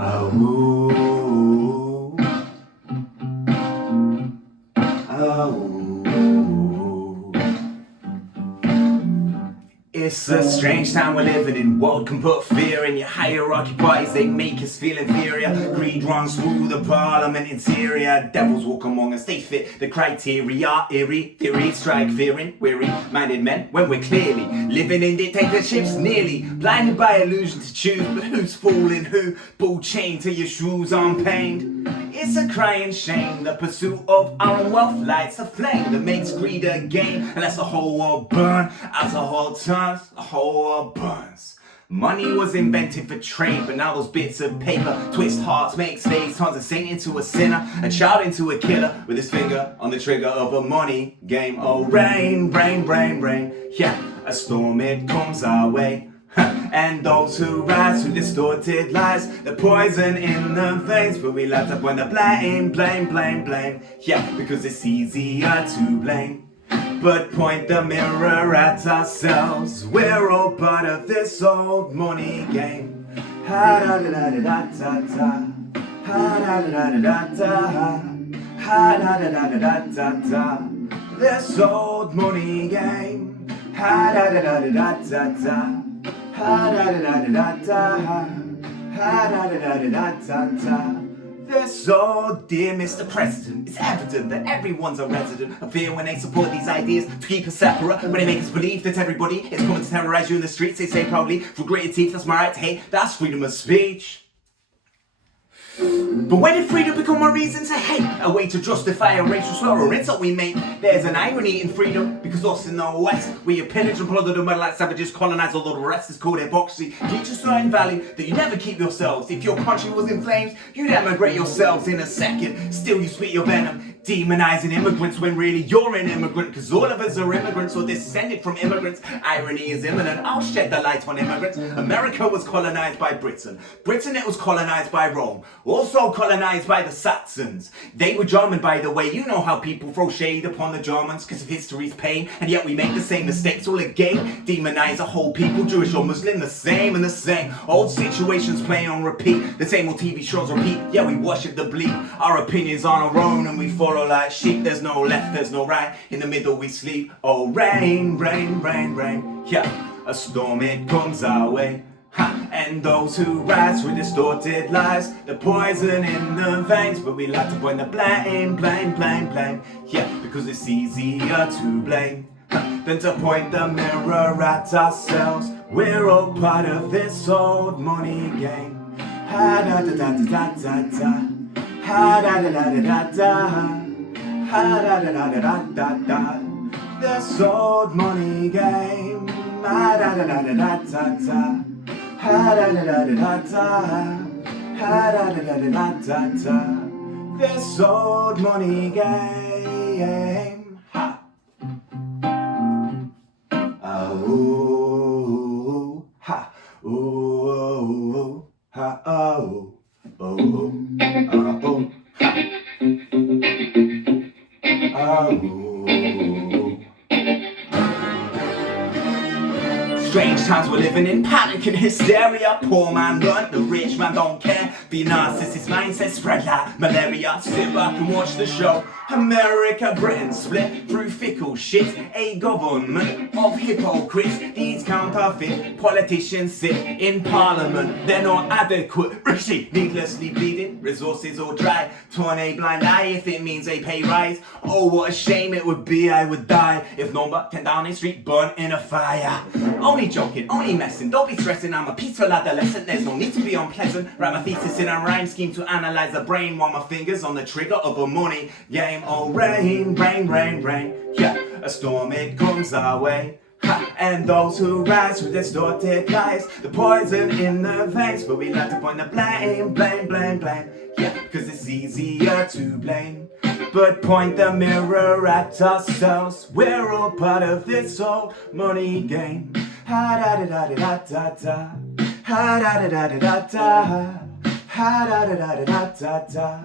Oh, oh. It's a strange time we're living in. World can put fear in your hierarchy parties. They make us feel inferior. Greed runs through the parliament interior. Devils walk among us. They fit the criteria. Eerie theories strike fearing weary-minded men when we're clearly living in dictatorships. Nearly blinded by illusion to choose, but who's fooling who? Bull chained to your shoes unpained. It's a crying shame. The pursuit of our own wealth lights a flame that makes greed a game, and lets the whole world burn as the whole turns. The whole world burns. Money was invented for trade, but now those bits of paper twist hearts, make slaves, turns a saint into a sinner, a child into a killer, with his finger on the trigger of a money game. Oh, rain, rain, rain, rain. Yeah, a storm it comes our way. And those who rise through distorted lies, the poison in the veins, but we like to point the blame, blame, blame, blame. Yeah, because it's easier to blame. But point the mirror at ourselves. We're all part of this old money game. Ha da da da da da da. Ha da da da da da. Ha da da da da da da. This old money game. Ha da da da da da da. Ha da da da da da. Ha da da da da da da. This old dear Mr. President, it's evident that everyone's a resident of fear when they support these ideas to keep us separate. When they make us believe that everybody is coming to terrorize you in the streets, they say proudly, for gritted teeth, that's my right to hate, that's freedom of speech. But when did freedom become a reason to hate? A way to justify a racial slur or insult we make? There's an irony in freedom, because us in the West, we have pillaged and plundered the mud like savages, colonized all the rest. It's called hypocrisy. Teach a certain value that you never keep yourselves. If your country was in flames, you'd emigrate yourselves in a second. Still you spit your venom, demonizing immigrants when really you're an immigrant, because all of us are immigrants or descended from immigrants. Irony is imminent. I'll shed the light on immigrants. America was colonized by Britain. Britain, it was colonized by Rome. Also colonized by the Saxons. They were German, by the way. You know how people throw shade upon the Germans because of history's pain, and yet we make the same mistakes all again. Demonize a whole people, Jewish or Muslim, the same and the same. Old situations play on repeat. The same old TV shows repeat. Yeah, we worship the bleak. Our opinions on our own and we follow like sheep. There's no left, there's no right. In the middle we sleep. Oh, rain, rain, rain, rain. Yeah, a storm it comes our way. And those who rise with distorted lies, the poison in the veins, but we like to point the blame, blame, blame, blame. Yeah, because it's easier to blame than to point the mirror at ourselves. We're all part of this old money game. Ha da da da da da da. Ha da da da da da. Ha da da da da da da. This old money game. Ha da da da da da da. Ha da da da da da. Ha da da da da da da. This old money game. Ha. Oh, ha. Oh, ha. Oh, oh, oh, ha. Oh. Strange times we're living in, panic and hysteria. Poor man run, the rich man don't care. The narcissist mindset spread like malaria. Sit back and watch the show. America, Britain split through fickle shit. A government of hypocrites. These counterfeit politicians sit in parliament. They're not adequate. Rishi, needlessly bleeding, resources all dry. Turn a blind eye if it means a pay rise. Oh, what a shame it would be, I would die if number 10 Downing Street burnt in a fire. Only joking, only messing, don't be stressing. I'm a peaceful adolescent, there's no need to be unpleasant. Write my thesis in a rhyme scheme to analyze the brain, while my fingers on the trigger of a money game. Oh, rain, rain, rain, rain. Yeah, a storm it comes our way. And those who rise with distorted lies, the poison in the veins, but we like to point the blame, blame, blame, blame. Yeah, because it's easier to blame, but point the mirror at ourselves. We're all part of this old money game. Ha da da da da da da. Ha da da da da da. Ha da da da da da da.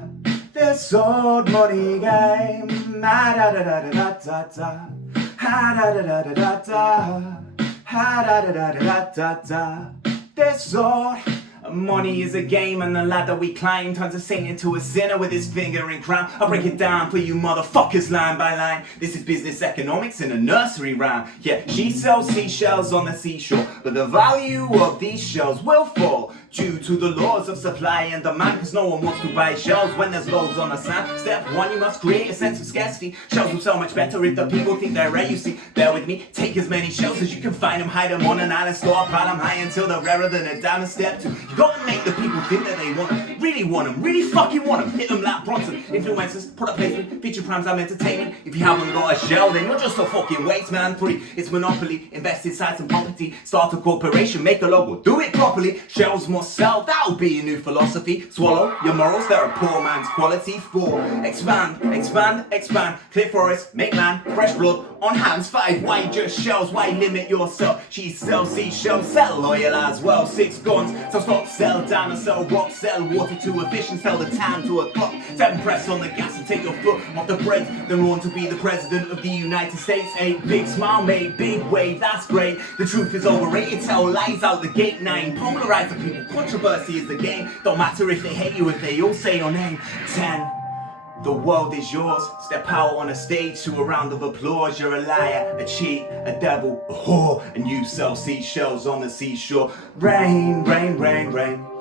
This old money game. Ha da da da da da da. Ha da da da da da. Ha da da da da da da. This old Money is a game and the ladder we climb turns a saint into a sinner with his finger in crown. I'll break it down for you motherfuckers line by line. This is business economics in a nursery rhyme. Yeah, she sells seashells on the seashore, but the value of these shells will fall due to the laws of supply and demand, because no one wants to buy shells when there's loads on the sand. Step one, you must create a sense of scarcity. Shells will sell much better if the people think they're rare. You see, bear with me, take as many shells as you can find them, hide them on an island, store, pile them high until they're rarer than a diamond. Step two, you gotta make the people think that they want them, really fucking want them. Hit them like Bronson. Influencers, product placement, feature primes, I'm entertainment. If you haven't got a shell, then you're just a fucking waste man. 3, it's monopoly, invest in sites and property, start a corporation, make a logo, do it properly. Shells must sell, that'll be a new philosophy. Swallow your morals, they're a poor man's quality. 4, expand, clear forests, make land, fresh blood on hands. 5, why just shells, why limit yourself? She sells seashells, sell oil as well. 6, guns, so stop, sell diamonds, sell rock, sell water to a fish and sell the time to a clock. 7, press on the gas and take your foot off the brake. Then run to be the president of the United States. 8, big smile, made big wave, that's great. The truth is overrated, tell lies out the gate. 9, polarize the people, controversy is the game. Don't matter if they hate you, if they all say your name. 10, the world is yours. Step out on a stage to a round of applause. You're a liar, a cheat, a devil, a whore, and you sell seashells on the seashore. Rain,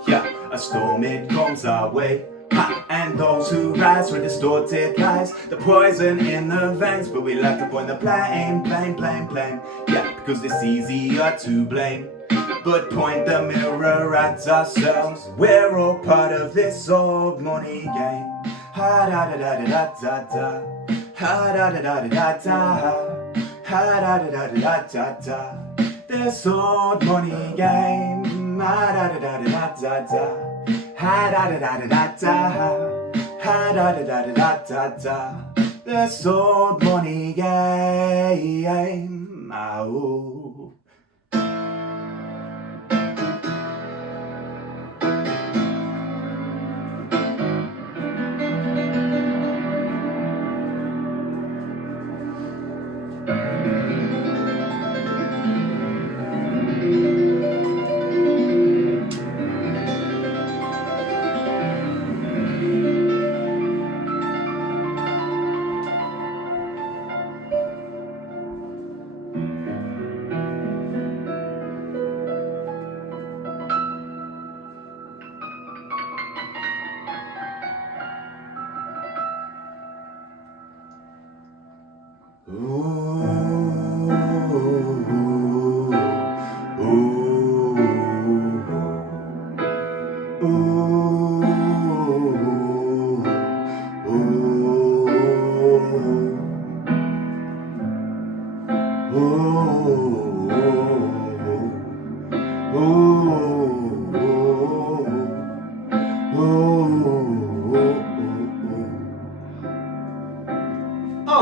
yeah, a storm it comes our way. Ha, and those who rise with distorted lies, the poison in the veins, but we like to point the blame. Yeah, because it's easier to blame. But point the mirror at ourselves. We're all part of this old money game. Ha da da da da da da. Ha da da da da da. Ha da da da da da da. This old money game. Ha da da da da da. Ha da da da da da. Ha da da da da da da. This old money game. Ow.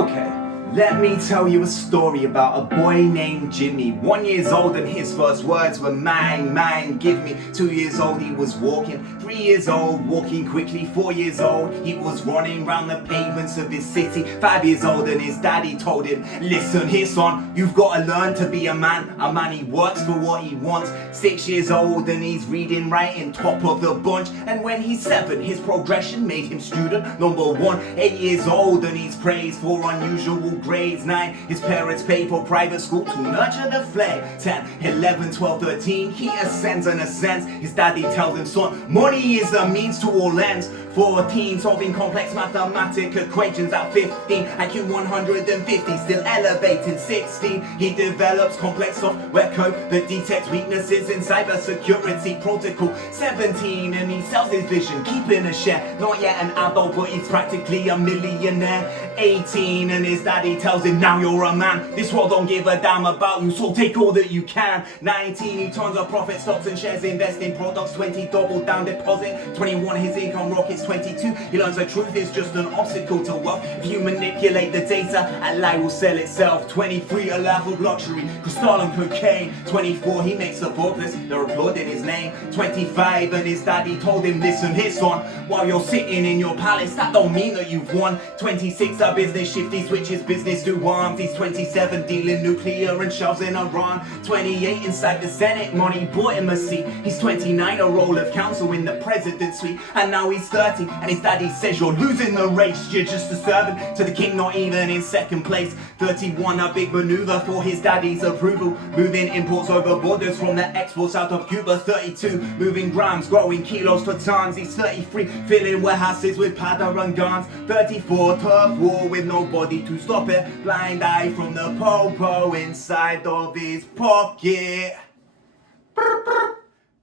Okay, let me tell you a story about a boy named Jimmy. 1 year old and his first words were mine, give me. 2 years old he was walking, 3 years old walking quickly. 4 years old he was running round the pavements of his city. 5 years old and his daddy told him, listen here son, you've got to learn to be a man he works for what he wants. 6 years old and he's reading, writing, top of the bunch. And when he's 7 his progression made him student number 1. 8 years old and he's praised for unusual grades. 9, his parents pay for private school to nurture the flame. 10, 11, 12, 13, he ascends and ascends. His daddy tells him, son, money is the means to all ends. 14, solving complex mathematic equations. At 15, IQ 150, still elevating. 16, he develops complex software code that detects weaknesses in cybersecurity protocol. 17, and he sells his vision, keeping a share. Not yet an adult, but he's practically a millionaire. 18, and his daddy tells him, now you're a man. This world don't give a damn about you, so take all that you can. 19, he turns a profit, stocks and shares, invest in products. 20, double down deposit. 21, his income rockets. 22, he learns the truth is just an obstacle to wealth. If you manipulate the data, a lie will sell itself. 23, a life of luxury, crystal and cocaine. 24, he makes the vocalist, they're applauding his name. 25, and his daddy told him, listen here son, while you're sitting in your palace, that don't mean that you've won. 26, a business shift, he switches business business to arms. He's 27 dealing nuclear and shells in Iran. 28 inside the Senate, money bought him a seat. He's 29, a role of counsel in the president's suite. And now he's 30 and his daddy says you're losing the race. You're just a servant to the king, not even in second place. 31, a big maneuver for his daddy's approval. Moving imports over borders from the exports out of Cuba. 32, moving grams, growing kilos to tons. He's 33, filling warehouses with powder and guns. 34, turf war with nobody to stop it. Blind eye from the po-po inside of his pocket.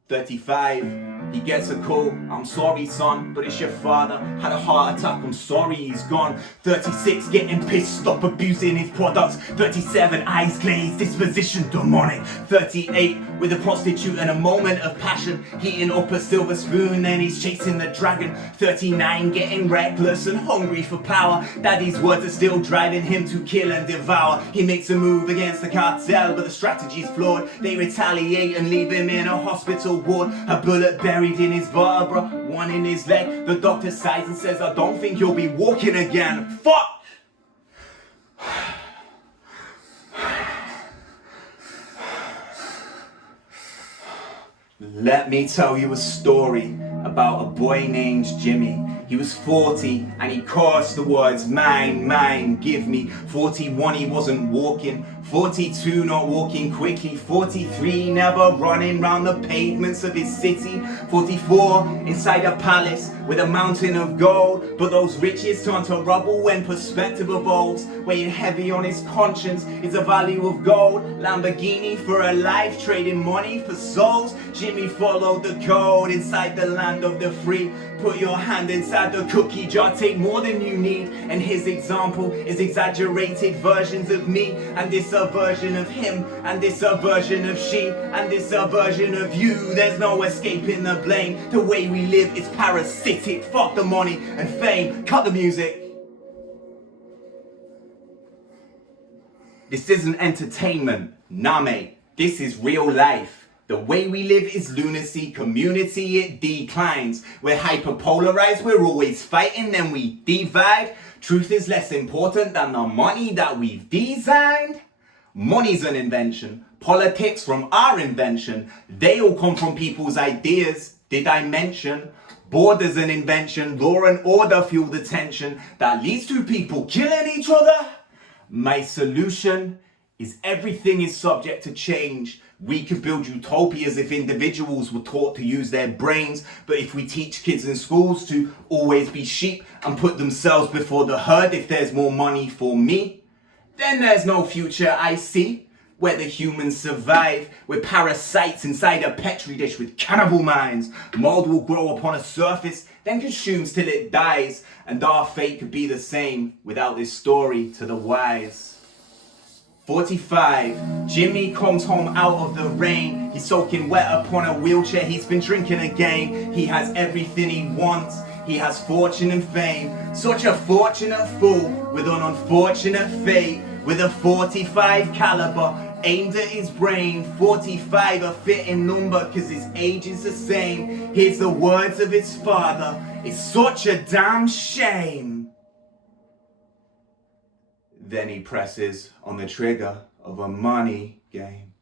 35, he gets a call. I'm sorry son, but it's your father. Had a heart attack, I'm sorry he's gone. 36, getting pissed, stop abusing his products. 37, eyes glazed, disposition demonic. 38, with a prostitute and a moment of passion. Heating up a silver spoon, then he's chasing the dragon. 39, getting reckless and hungry for power. Daddy's words are still driving him to kill and devour. He makes a move against the cartel, but the strategy's flawed. They retaliate and leave him in a hospital ward. A bullet buried in his vertebra, one in his leg. The doctor sighs and says, I don't think you'll be walking again. Fuck! Let me tell you a story about a boy named Jimmy. He was 40 and he cursed the words, mine, mine, give me. 41, he wasn't walking. 42, not walking quickly. 43, never running round the pavements of his city. 44, inside a palace with a mountain of gold. But those riches turn to rubble when perspective evolves. Weighing heavy on his conscience is the value of gold. Lamborghini for a life, trading money for souls. Jimmy followed the code inside the land of the free. Put your hand inside the cookie jar, take more than you need. And his example is exaggerated versions of me. And this a version of him, and this a version of she, and this a version of you. There's no escaping the blame. The way we live is parasitic. Fuck the money and fame. Cut the music. This isn't entertainment. Nah mate, this is real life. The way we live is lunacy, community it declines. We're hyperpolarized, we're always fighting, then we divide. Truth is less important than the money that we've designed. Money's an invention, politics from our invention. They all come from people's ideas, did I mention? Borders an invention, law and order fuel the tension that leads to people killing each other. My solution is everything is subject to change. We could build utopias if individuals were taught to use their brains, but if we teach kids in schools to always be sheep and put themselves before the herd, if there's more money for me, then there's no future I see. Where the humans survive, we're parasites inside a petri dish with cannibal minds. Mold will grow upon a surface, then consumes till it dies, and our fate could be the same without this story to the wise. 45, Jimmy comes home out of the rain. He's soaking wet upon a wheelchair, he's been drinking again. He has everything he wants, he has fortune and fame. Such a fortunate fool with an unfortunate fate. With a 45 caliber aimed at his brain. 45 a fitting number cause his age is the same. Here's the words of his father, it's such a damn shame. Then he presses on the trigger of a money game.